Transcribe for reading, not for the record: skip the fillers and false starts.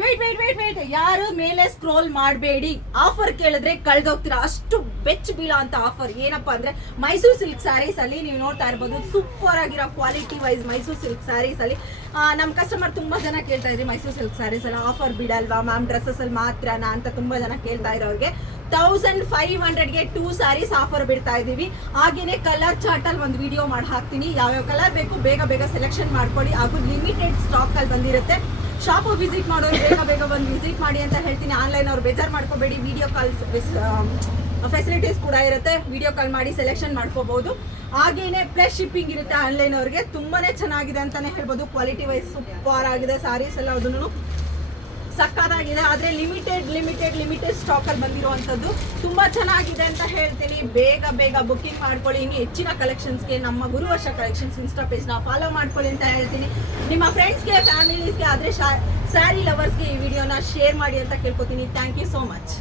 Wait ಯಾರು ಮೇಲೆ scroll ಮಾಡಬೇಡಿ. ಆಫರ್ ಕೇಳಿದ್ರೆ ಕಳ್ದೋಗ್ತೀರಾ, ಅಷ್ಟು ಬೆಚ್ ಬೀಳೋ ಅಂತ ಆಫರ್. ಏನಪ್ಪಾ ಅಂದ್ರೆ ಮೈಸೂರು ಸಿಲ್ಕ್ ಸ್ಯಾರೀಸ್ ಅಲ್ಲಿ ನೀವು ನೋಡ್ತಾ ಇರ್ಬೋದು, ಸೂಪರ್ ಆಗಿರೋ quality wise Mysuru silk sarees ಅಲ್ಲಿ ನಮ್ಮ ಕಸ್ಟಮರ್ ತುಂಬಾ ಜನ ಕೇಳ್ತಾ ಇದ್ರಿ, ಮೈಸೂರು ಸಿಲ್ಕ್ ಸ್ಯಾರೀಸ್ ಅಲ್ಲಿ ಆಫರ್ ಬಿಡಲ್ವಾ ಮ್ಯಾಮ್, ಡ್ರೆಸ್ಸಸ್ ಅಲ್ಲಿ ಮಾತ್ರನಾ ಅಂತ ತುಂಬಾ ಜನ ಕೇಳ್ತಾ ಇರೋರಿಗೆ 1500ಗೆ 2 ಸ್ಯಾರೀಸ್ ಆಫರ್ ಬಿಡ್ತಾ ಇದೀವಿ. ಹಾಗೇನೆ ಕಲರ್ ಚಾರ್ಟ್ ಅಲ್ಲಿ ಒಂದು ವಿಡಿಯೋ ಮಾಡಿ ಹಾಕ್ತೀನಿ, ಯಾವ್ಯಾವ ಕಲರ್ ಬೇಕು ಬೇಗ ಸೆಲೆಕ್ಷನ್ ಮಾಡ್ಕೊಳ್ಳಿ. ಹಾಗೂ ಲಿಮಿಟೆಡ್ ಸ್ಟಾಕ್ ಅಲ್ಲಿ ಬಂದಿರುತ್ತೆ. ಶಾಪ್ ವಿಸಿಟ್ ಮಾಡೋರು ಬೇಗ ಬಂದು ವಿಸಿಟ್ ಮಾಡಿ ಅಂತ ಹೇಳ್ತೀನಿ. ಆನ್ಲೈನ್ ಅವ್ರು ಬೇಜಾರು ಮಾಡ್ಕೋಬೇಡಿ, ವಿಡಿಯೋ ಕಾಲ್ ಫೆಸಿಲಿಟೀಸ್ ಕೂಡ ಇರುತ್ತೆ, ವಿಡಿಯೋ ಕಾಲ್ ಮಾಡಿ ಸೆಲೆಕ್ಷನ್ ಮಾಡ್ಕೋಬಹುದು. ಹಾಗೇನೆ ಪ್ಲಸ್ ಶಿಪ್ಪಿಂಗ್ ಇರುತ್ತೆ ಆನ್ಲೈನ್ ಅವ್ರಿಗೆ. ತುಂಬಾನೇ ಚೆನ್ನಾಗಿದೆ ಅಂತಾನೆ ಹೇಳ್ಬೋದು, ಕ್ವಾಲಿಟಿ ವೈಸ್ ಸೂಪರ್ ಆಗಿದೆ ಸ್ಯಾರೀಸ್ ಎಲ್ಲ, ಅದನ್ನು ಸಕ್ಕತ್ತಾಗಿದೆ. ಆದ್ರೆ ಲಿಮಿಟೆಡ್ ಸ್ಟಾಕ್ ಅಲ್ಲಿ ಬಂದಿರುವಂತದ್ದು ತುಂಬಾ ಚೆನ್ನಾಗಿದೆ ಅಂತ ಹೇಳ್ತೀನಿ. ಬೇಗ ಬುಕ್ಕಿಂಗ್ ಮಾಡ್ಕೊಳ್ಳಿ. ಇನ್ನು ಹೆಚ್ಚಿನ ಕಲೆಕ್ಷನ್ಸ್ಗೆ ನಮ್ಮ ಗುರುವರ್ಷ ಕಲೆಕ್ಷನ್ಸ್ ಇನ್ಸ್ಟಾ ಪೇಜ್ ನ ಫಾಲೋ ಮಾಡ್ಕೊಳ್ಳಿ ಅಂತ ಹೇಳ್ತೀನಿ. ನಿಮ್ಮ ಫ್ರೆಂಡ್ಸ್ಗೆ ಫ್ಯಾಮಿಲೀಸ್ಗೆ ಆದ್ರೆ ಸ್ಯಾರಿ ಲವರ್ಸ್ಗೆ ಈ ವಿಡಿಯೋನ ಶೇರ್ ಮಾಡಿ ಅಂತ ಕೇಳ್ಕೊತೀನಿ. Thank you so much.